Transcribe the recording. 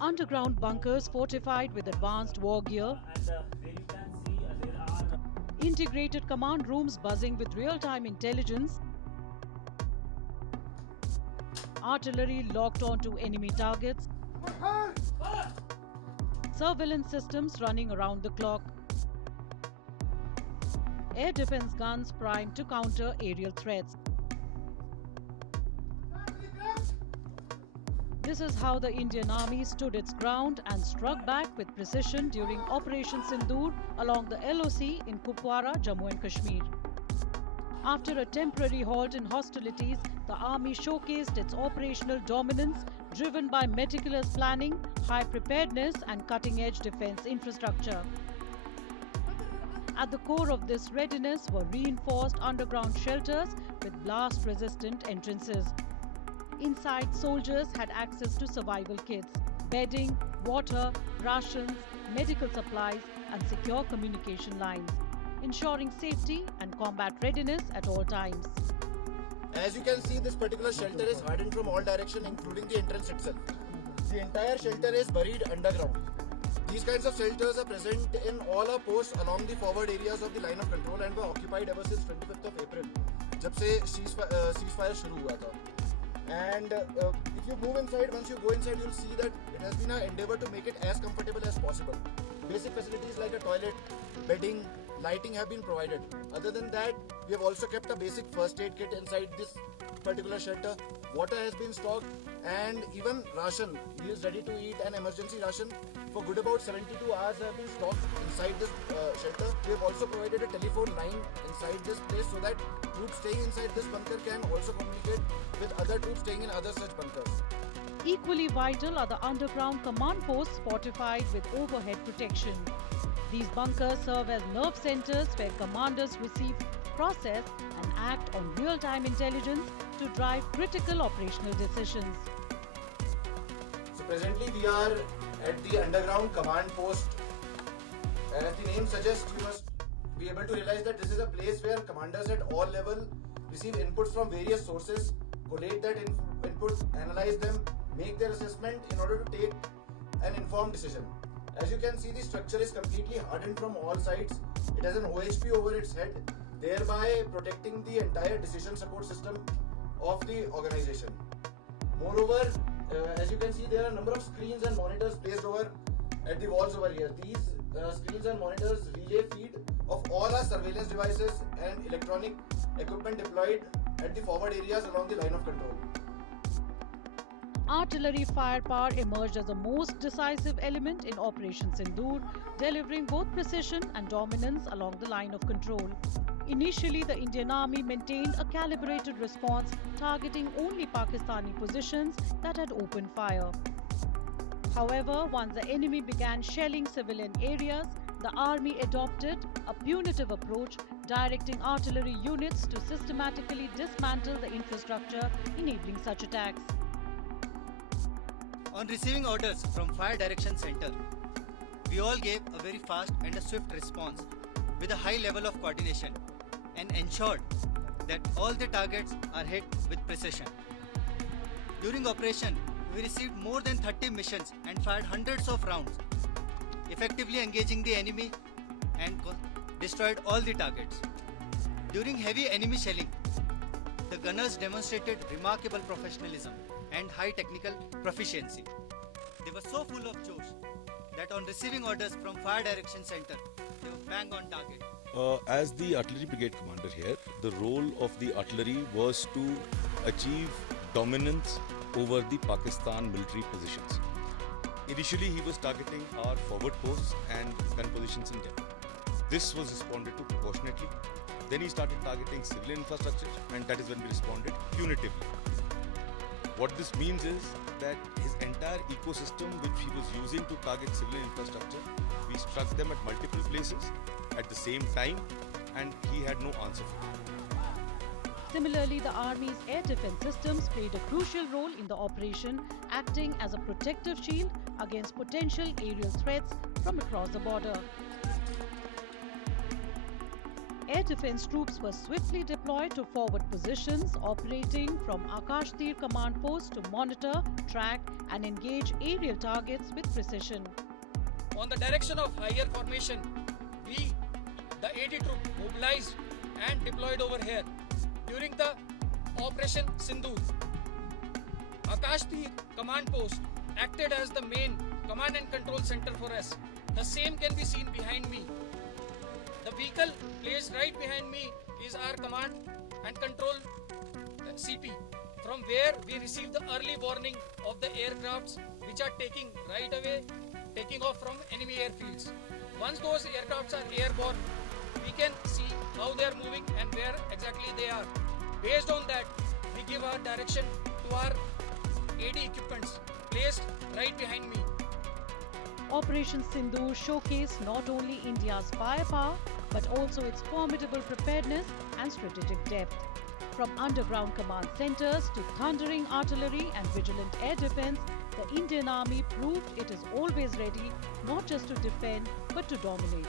Underground bunkers fortified with advanced war gear, integrated command rooms buzzing with real-time intelligence, artillery locked onto enemy targets, surveillance systems running around the clock, air defense guns primed to counter aerial threats. This is how the Indian Army stood its ground and struck back with precision during Operation Sindoor along the LOC in Kupwara, Jammu and Kashmir. After a temporary halt in hostilities, the army showcased its operational dominance driven by meticulous planning, high preparedness and cutting-edge defense infrastructure. At the core of this readiness were reinforced underground shelters with blast-resistant entrances. Inside, soldiers had access to survival kits, bedding, water, rations, medical supplies and secure communication lines, ensuring safety and combat readiness at all times. As you can see, this particular shelter is hardened from all directions, including the entrance itself. The entire shelter is buried underground. These kinds of shelters are present in all our posts along the forward areas of the line of control and were occupied ever since 25th of April, जब से ceasefire शुरू हुआ था. And if you move inside, once you go inside, you'll see that it has been an endeavor to make it as comfortable as possible. Basic facilities like a toilet, bedding, lighting have been provided. Other than that, we have also kept a basic first aid kit inside this particular shelter. Water has been stocked and even ration, meals ready to eat and emergency ration for good about 72 hours have been stocked inside this shelter. We have also provided a telephone line inside this place so that troops staying inside this bunker can also communicate with other troops staying in other such bunkers. Equally vital are the underground command posts fortified with overhead protection. These bunkers serve as nerve centers where commanders receive, process and act on real-time intelligence to drive critical operational decisions. So presently we are at the underground command post. As the name suggests, you must be able to realize that this is a place where commanders at all levels receive inputs from various sources, collate that input, analyze them, make their assessment in order to take an informed decision. As you can see, the structure is completely hardened from all sides. It has an OHP over its head, thereby protecting the entire decision support system of the organization. Moreover, as you can see, there are a number of screens and monitors placed over at the walls over here. These screens and monitors relay feed of all our surveillance devices and electronic equipment deployed at the forward areas along the line of control. Artillery firepower emerged as the most decisive element in Operation Sindoor, delivering both precision and dominance along the line of control. Initially, the Indian Army maintained a calibrated response, targeting only Pakistani positions that had opened fire. However, once the enemy began shelling civilian areas, the Army adopted a punitive approach, directing artillery units to systematically dismantle the infrastructure enabling such attacks. On receiving orders from Fire Direction Center, we all gave a very fast and a swift response with a high level of coordination and ensured that all the targets are hit with precision. During operation, we received more than 30 missions and fired hundreds of rounds, effectively engaging the enemy and destroyed all the targets. During heavy enemy shelling, the gunners demonstrated remarkable professionalism and high technical proficiency. They were so full of josh that on receiving orders from Fire Direction Center, they were bang on target. As the artillery brigade commander here, the role of the artillery was to achieve dominance over the Pakistan military positions. Initially, he was targeting our forward posts and gun positions in Delhi. This was responded to proportionately. Then he started targeting civilian infrastructure, and that is when we responded punitively. What this means is that his entire ecosystem which he was using to target civilian infrastructure, we struck them at multiple places at the same time, and he had no answer for it. Similarly, the Army's air defense systems played a crucial role in the operation, acting as a protective shield against potential aerial threats from across the border. air defense troops were swiftly deployed to forward positions, operating from Akash Tir command post to monitor, track and engage aerial targets with precision. On the direction of higher formation, we, the AD troop, mobilized and deployed over here during the Operation Sindoor. Akash Tir command post acted as the main command and control center for us. The same can be seen behind me. The vehicle placed right behind me is our command and control CP, from where we receive the early warning of the aircrafts which are taking off from enemy airfields. Once those aircrafts are airborne, we can see how they are moving and where exactly they are. Based on that, we give our direction to our AD equipments placed right behind me. Operation Sindoor showcased not only India's firepower but also its formidable preparedness and strategic depth. From underground command centers to thundering artillery and vigilant air defense, the Indian Army proved it is always ready not just to defend but to dominate.